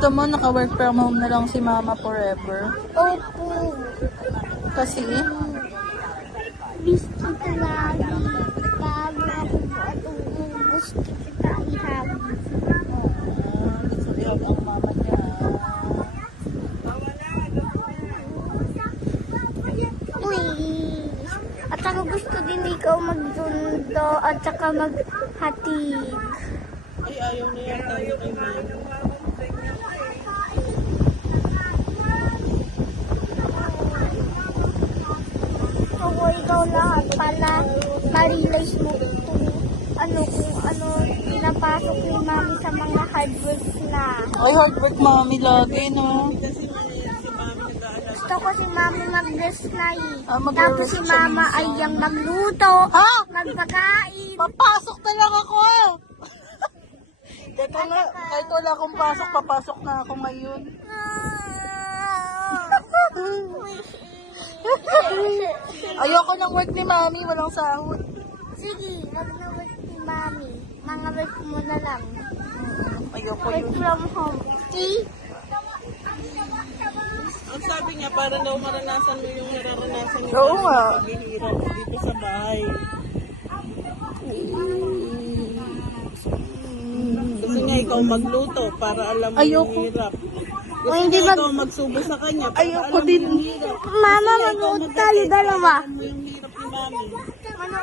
Gusto mo naka-work from home na lang si mama forever? Opo. Kasi? Gusto kita lagi. Bago ako gusto kita ihagi. Gusto ihag ang mama niya. Please. At saka gusto din ikaw magsundo at saka maghatid. Ay, ayaw na yan tayo kay mama. Oo, ikaw lahat pala ma-realize mo kung ano pinapasok ni mami sa mga hard work na. Ay, hard work mami lagi, no? Kasi si mami nag-aalala. Gusto ko si mami mag-rest na eh. Ah, mag-rest Tapos si siya mama minsan. ay yung magluto, Ha? magpakain. Papasok na lang ako! Kahit wala akong pasok, papasok na ako ngayon. Ayoko ng work ni mami, walang sahod. Sige, wag na work ni mami. Mga work mo na lang. Ayoko Work yun. from home. See? Ang sabi niya, para daw maranasan mo yung nararanasan mo. Oo nga. Paghihirap dito sa bahay. Gusto niya ikaw magluto para alam mo Ayoko. yung hirap. O, Gusto hindi niya mag- ikaw magsubo sa kanya para Ayoko alam mo din. yung hirap. Mama, mag-uot tayo dalawa. Alam mo yung hirap ni mami.